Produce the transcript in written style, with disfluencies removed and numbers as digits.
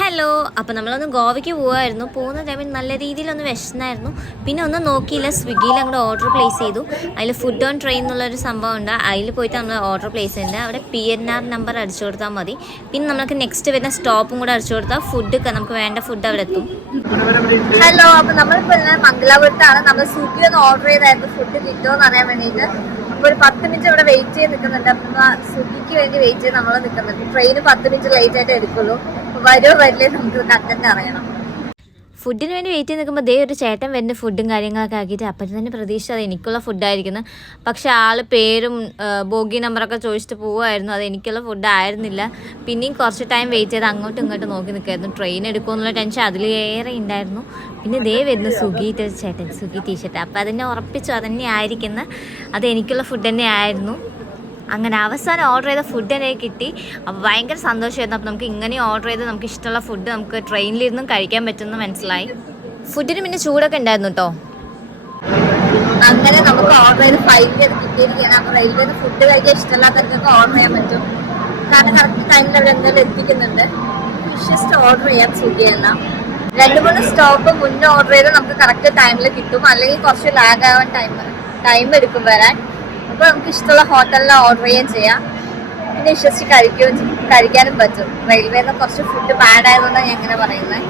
Hello, അപ്പോൾ നമ്മളൊന്ന് ഗോവയ്ക്ക് പോകുമായിരുന്നു. പോകുന്ന ടൈമിൽ നല്ല രീതിയിലൊന്ന് വിശന്നായിരുന്നു. പിന്നെ ഒന്നും നോക്കിയില്ല, സ്വിഗ്ഗിയിൽ അങ്ങോട്ട് ഓർഡർ പ്ലേസ് ചെയ്തു. അതിൽ ഫുഡ് ഓൺ ട്രെയിൻ എന്നുള്ളൊരു സംഭവം ഉണ്ട്. അതിൽ പോയിട്ട് നമ്മൾ ഓർഡർ പ്ലേസ് ചെയ്യുന്നുണ്ട്. അവിടെ PNR നമ്പർ അടിച്ചു കൊടുത്താൽ മതി. പിന്നെ നമുക്ക് നെക്സ്റ്റ് വരുന്ന സ്റ്റോപ്പും കൂടെ അടിച്ചു കൊടുത്താൽ നമുക്ക് വേണ്ട ഫുഡ് അവിടെ എത്തും. ഹലോ, അപ്പോൾ നമ്മളിപ്പോൾ മംഗലാപുരത്താണ്. നമ്മൾ സ്വിഗ്ഗി ഒന്ന് ഓർഡർ ചെയ്തായിരുന്നു ഫുഡ് കിട്ടുമോ എന്ന് അറിയാൻ വേണ്ടിയിട്ട്. അപ്പോൾ ഒരു 10 മിനിറ്റ് ഇവിടെ വെയിറ്റ് ചെയ്ത് നിൽക്കുന്നുണ്ട്. അപ്പം സ്വിഗ്ഗിക്ക് വേണ്ടി വെയിറ്റ് ചെയ്ത് നമ്മൾ നിൽക്കുന്നുണ്ട്. ട്രെയിന് 10 മിനിറ്റ് ലേറ്റ് ആയിട്ട് എടുക്കുള്ളൂ. വരുമോ വരില്ലേ നമുക്ക് കണ്ടന്റ് അറിയണം. ഫുഡിന് വേണ്ടി വെയിറ്റ് ചെയ്ത് നിൽക്കുമ്പോൾ ഒരു ചേട്ടൻ വരുന്ന ഫുഡും കാര്യങ്ങളൊക്കെ ആക്കിയിട്ട് അപ്പം തന്നെ പ്രതീക്ഷിച്ചത് അത് എനിക്കുള്ള ഫുഡായിരിക്കുന്നു. പക്ഷേ ആൾ പേരും ബോഗി നമ്പറൊക്കെ ചോദിച്ചിട്ട് പോവുമായിരുന്നു. അത് എനിക്കുള്ള ഫുഡായിരുന്നില്ല. പിന്നെയും കുറച്ച് ടൈം വെയിറ്റ് ചെയ്ത് അങ്ങോട്ടും ഇങ്ങോട്ടും നോക്കി നിൽക്കുമായിരുന്നു. ട്രെയിൻ എടുക്കുമെന്നുള്ള ടെൻഷൻ അതിലേറെ ഉണ്ടായിരുന്നു. പിന്നെ വരുന്നു സ്വിഗ്ഗിയുടെ ചേട്ടൻ, സ്വിഗ്ഗി ടീഷർട്ട്. അപ്പോൾ അതിനെ ഉറപ്പിച്ചു അതന്നെ ആയിരിക്കുന്നു, അത് എനിക്കുള്ള ഫുഡ് തന്നെ ആയിരുന്നു. അങ്ങനെ അവസാനം ഓർഡർ ചെയ്ത ഫുഡ് തന്നെ കിട്ടി. അപ്പോൾ ഭയങ്കര സന്തോഷമായിരുന്നു. അപ്പോൾ നമുക്ക് ഇങ്ങനെ ഓർഡർ ചെയ്ത് നമുക്ക് ഇഷ്ടമുള്ള ഫുഡ് നമുക്ക് ട്രെയിനിലിരുന്നും കഴിക്കാൻ പറ്റുമെന്ന് മനസ്സിലായി. ഫുഡിന് പിന്നെ ചൂടൊക്കെ ഉണ്ടായിരുന്നു കേട്ടോ. അങ്ങനെ നമുക്ക് ഓർഡർ ചെയ്ത് ഫൈനലി അത് കിട്ടിയിരിക്കുകയാണ്. അപ്പോൾ റെയിൽവേന്ന് ഫുഡ് കഴിക്കാൻ ഇഷ്ടമില്ലാത്തവർക്കൊക്കെ ഓർഡർ ചെയ്യാൻ പറ്റും. കാരണം കറക്റ്റ് ടൈമിൽ അവർ എന്തായാലും എത്തിക്കുന്നുണ്ട്. വിശ്വസിച്ച് ഓർഡർ ചെയ്യാം സ്വിഗ്ഗിയെല്ലാം. 2-3 സ്റ്റോപ്പ് മുന്നേ ഓർഡർ ചെയ്ത് നമുക്ക് കറക്റ്റ് ടൈമിൽ കിട്ടും. അല്ലെങ്കിൽ കുറച്ച് ലാഗ് ആവാൻ ടൈം എടുക്കും വരാൻ. അപ്പോൾ നമുക്ക് ഇഷ്ടമുള്ള ഹോട്ടലിൽ ഓർഡർ ചെയ്യുകയും ചെയ്യാം. പിന്നെ വിശ്വസിച്ച് കഴിക്കാനും പറ്റും. റെയിൽവേന്ന് കുറച്ച് ഫുഡ് ബാഡ് ആയതുകൊണ്ടാണ് ഞാൻ ഇങ്ങനെ പറയുന്നത്.